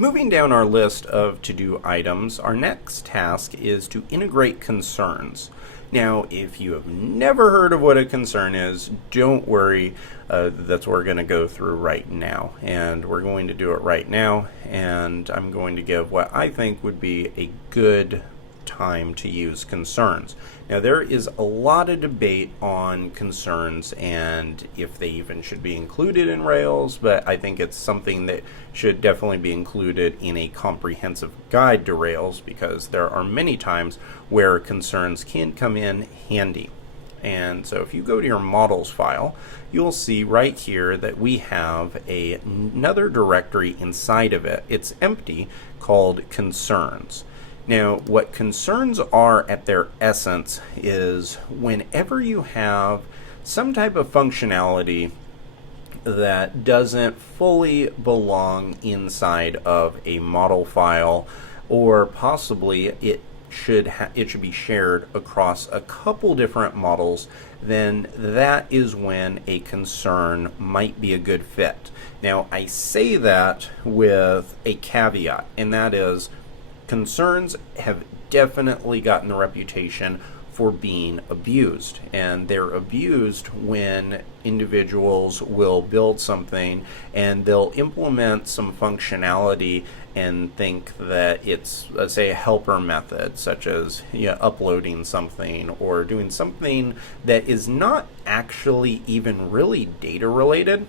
Moving down our list of to-do items, our next task is to integrate concerns. Now, if you have never heard of what a concern is, don't worry. That's what we're going to go through right now. And we're going to do it right now. And I'm going to give what I think would be a good time to use concerns. Now, there is a lot of debate on concerns and if they even should be included in Rails, but I think it's something that should definitely be included in a comprehensive guide to Rails, because there are many times where concerns can come in handy. And so if you go to your models file, you'll see right here that we have another directory inside of it. It's empty, called concerns. Now, what concerns are at their essence is whenever you have some type of functionality that doesn't fully belong inside of a model file, or possibly it should be shared across a couple different models, then that is when a concern might be a good fit. Now, I say that with a caveat, and that is concerns have definitely gotten the reputation for being abused, and they're abused when individuals will build something and they'll implement some functionality and think that it's, let's say, a helper method, such as uploading something or doing something that is not actually even really data related.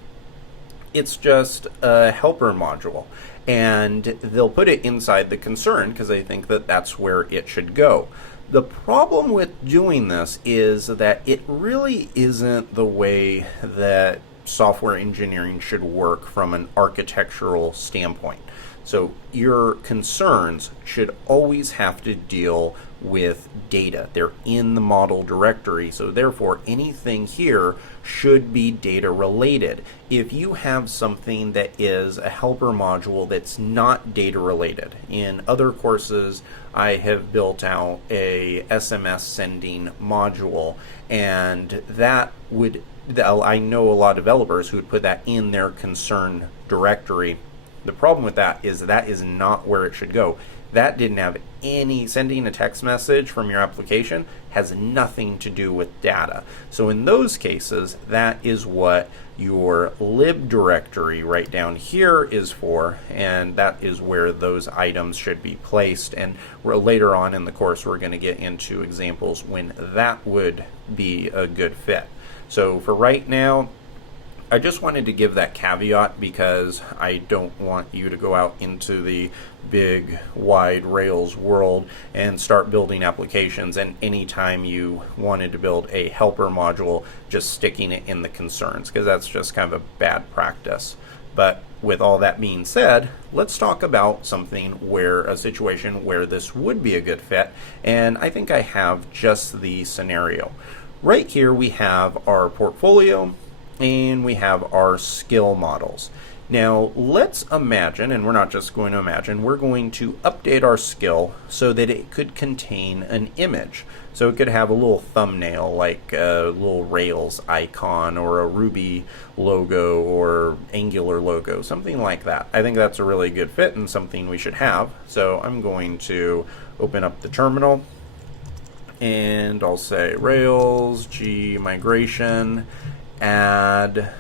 It's just a helper module, and they'll put it inside the concern because they think that that's where it should go. The problem with doing this is that it really isn't the way that software engineering should work from an architectural standpoint. So your concerns should always have to deal with data. They're in the model directory, so therefore anything here should be data related. If you have something that is a helper module that's not data related, in other courses I have built out a SMS sending module, and I know a lot of developers who would put that in their concern directory. The problem with that is not where it should go. That didn't have sending a text message from your application has nothing to do with data. So in those cases, that is what your lib directory right down here is for, and that is where those items should be placed. And later on in the course, we're going to get into examples when that would be a good fit. So for right now, I just wanted to give that caveat because I don't want you to go out into the big, wide Rails world and start building applications, and anytime you wanted to build a helper module, just sticking it in the concerns, because that's just kind of a bad practice. But with all that being said, let's talk about a situation where this would be a good fit, and I think I have just the scenario. Right here we have our portfolio, and we have our skill models. Now let's imagine, and we're not just going to imagine, we're going to update our skill so that it could contain an image. So it could have a little thumbnail, like a little Rails icon or a Ruby logo or Angular logo, something like that. I think that's a really good fit and something we should have. So I'm going to open up the terminal, and I'll say Rails G migration, add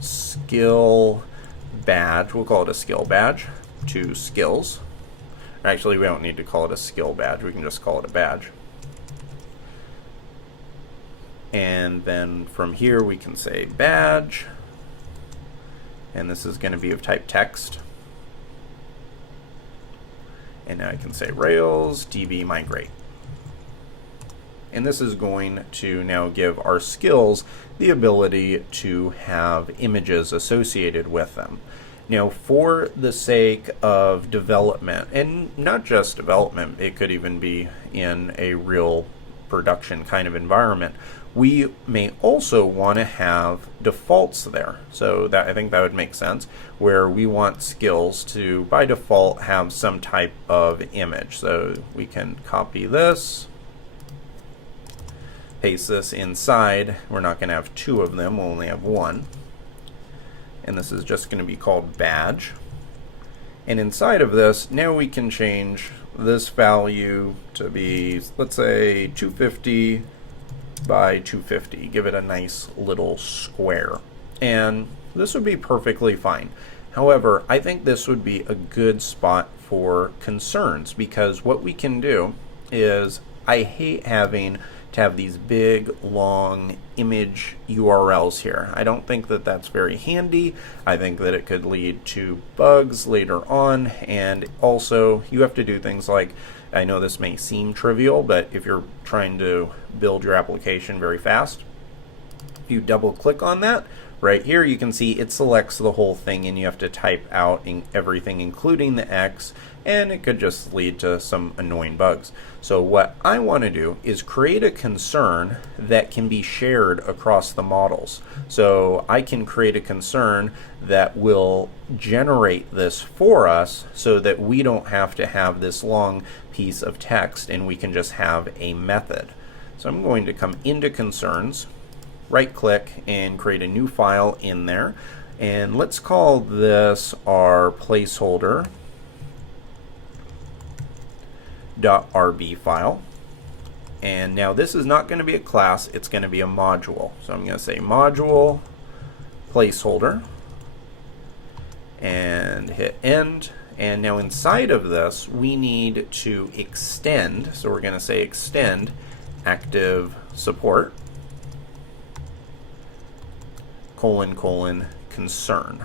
skill badge. We'll call it a skill badge to skills. Actually, we don't need to call it a skill badge. We can just call it a badge. And then from here we can say badge, and this is going to be of type text. And now I can say Rails DB migrate. And this is going to now give our skills the ability to have images associated with them. Now, for the sake of development, and not just development, it could even be in a real production kind of environment, we may also want to have defaults there. So that, I think that would make sense, where we want skills to, by default, have some type of image. So we can copy this, paste this inside. We're not going to have two of them, we'll only have one. And this is just going to be called badge. And inside of this, now we can change this value to be, let's say, 250 by 250. Give it a nice little square. And this would be perfectly fine. However, I think this would be a good spot for concerns, because what we can do is, I hate having to have these big, long image URLs here. I don't think that that's very handy. I think that it could lead to bugs later on, and also you have to do things like, I know this may seem trivial, but if you're trying to build your application very fast, if you double click on that, right here you can see it selects the whole thing, and you have to type out everything including the X, and it could just lead to some annoying bugs. So what I want to do is create a concern that can be shared across the models. So I can create a concern that will generate this for us so that we don't have to have this long piece of text, and we can just have a method. So I'm going to come into concerns, right click, and create a new file in there, and let's call this our placeholder .rb file. And now this is not going to be a class, it's going to be a module. So I'm going to say module placeholder and hit end. And now inside of this we need to extend, so we're going to say extend active support concern.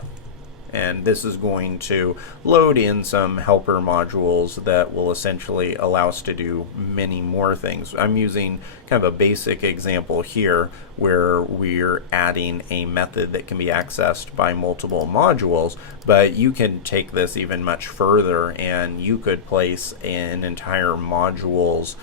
And this is going to load in some helper modules that will essentially allow us to do many more things. I'm using kind of a basic example here where we're adding a method that can be accessed by multiple modules, but you can take this even much further, and you could place an entire module's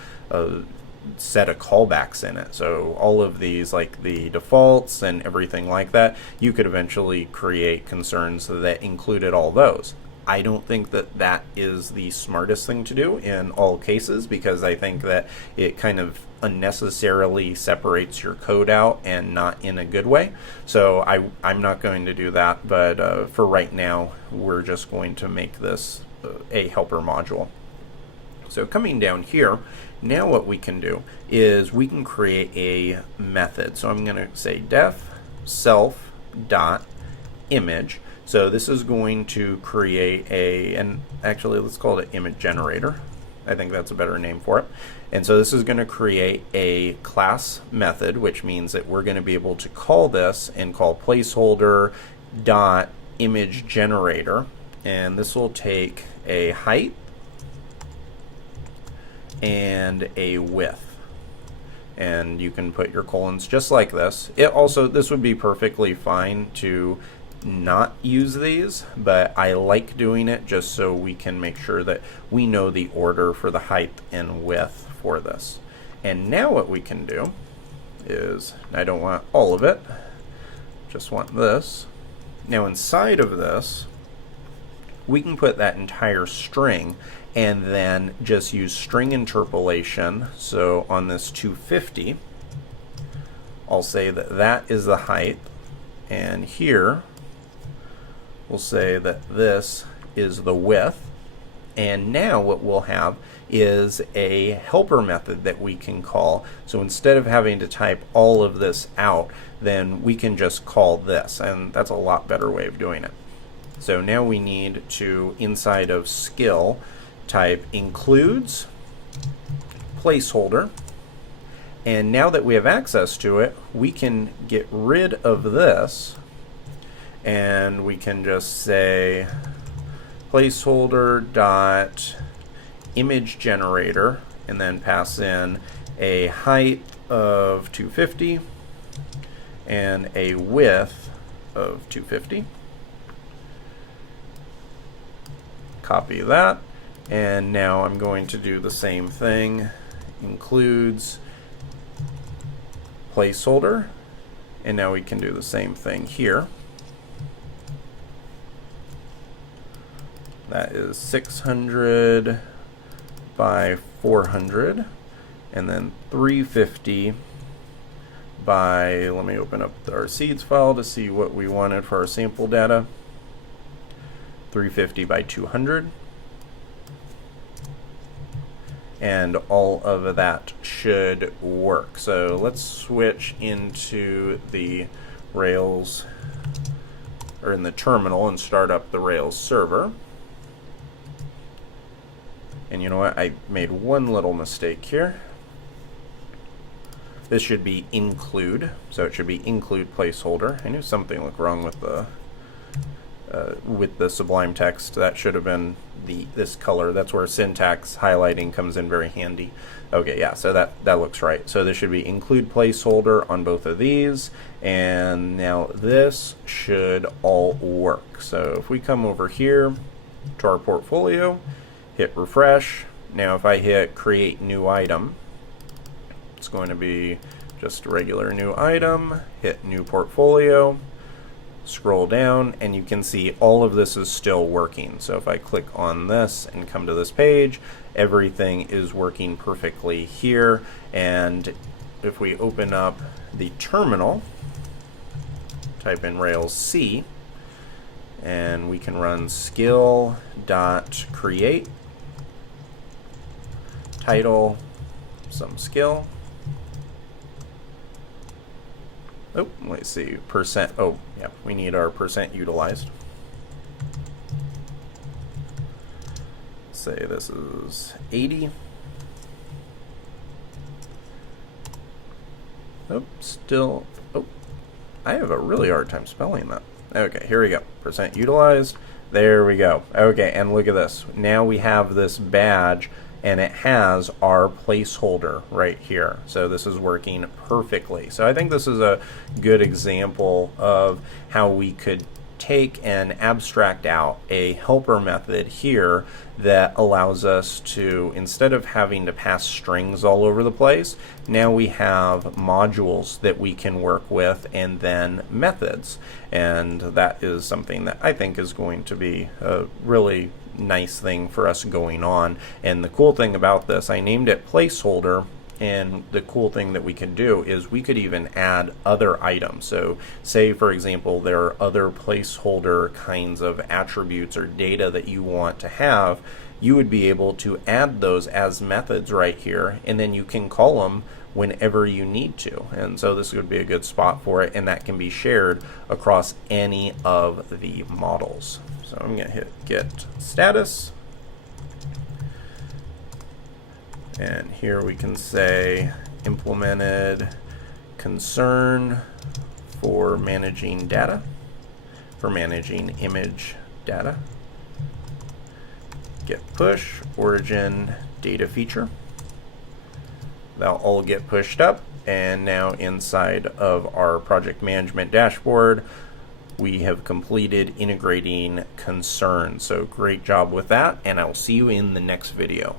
set of callbacks in it. So all of these, like the defaults and everything like that, you could eventually create concerns that included all those. I don't think that that is the smartest thing to do in all cases, because I think that it kind of unnecessarily separates your code out, and not in a good way. So I'm not going to do that, but for right now we're just going to make this a helper module. So coming down here, now what we can do is we can create a method. So I'm going to say def self dot image. So this is going to create and actually let's call it an image generator. I think that's a better name for it. And so this is going to create a class method, which means that we're going to be able to call this and call placeholder dot image generator. And this will take a height and a width, and you can put your colons just like this. This would be perfectly fine to not use these, but I like doing it just so we can make sure that we know the order for the height and width for this. And now what we can do is, I don't want all of it, just want this. Now inside of this we can put that entire string and then just use string interpolation. So on this 250, I'll say that that is the height, and here we'll say that this is the width. And now what we'll have is a helper method that we can call. So instead of having to type all of this out, then we can just call this, and that's a lot better way of doing it. So now we need to, inside of skill, type includes placeholder, and now that we have access to it, we can get rid of this, and we can just say placeholder dot image generator, and then pass in a height of 250 and a width of 250. Copy that, and now I'm going to do the same thing. Includes placeholder, and now we can do the same thing here. That is 600 by 400, and then 350 by, let me open up our seeds file to see what we wanted for our sample data. 350 by 200. And all of that should work. So let's switch into the Rails, or in the terminal, and start up the Rails server. And you know what? I made one little mistake here. This should be include, so it should be include placeholder. I knew something looked wrong with the Sublime text. That should have been this color. That's where syntax highlighting comes in very handy. Okay, yeah, so that looks right. So this should be include placeholder on both of these, and now this should all work. So if we come over here to our portfolio, hit refresh. Now if I hit create new item, it's going to be just a regular new item, hit new portfolio, scroll down, and you can see all of this is still working. So if I click on this and come to this page, everything is working perfectly here. And if we open up the terminal, type in Rails C, and we can run skill.create, title, some skill. Oh, let's see, percent. Oh, yeah, we need our percent utilized. Say this is 80. Oh, still. Oh, I have a really hard time spelling that. Okay, here we go. Percent utilized. There we go. Okay, and look at this. Now we have this badge, and it has our placeholder right here. So this is working perfectly. So I think this is a good example of how we could take and abstract out a helper method here that allows us to, instead of having to pass strings all over the place, now we have modules that we can work with and then methods. And that is something that I think is going to be a really nice thing for us going on. And the cool thing about this, I named it placeholder, and the cool thing that we can do is we could even add other items. So say, for example, there are other placeholder kinds of attributes or data that you want to have. You would be able to add those as methods right here, and then you can call them whenever you need to. And so this would be a good spot for it, and that can be shared across any of the models. So I'm going to hit get status. And here we can say implemented concern for managing data, for managing image data. Get push, origin, data feature. They'll all get pushed up, and now inside of our project management dashboard, we have completed integrating concerns. So great job with that, and I'll see you in the next video.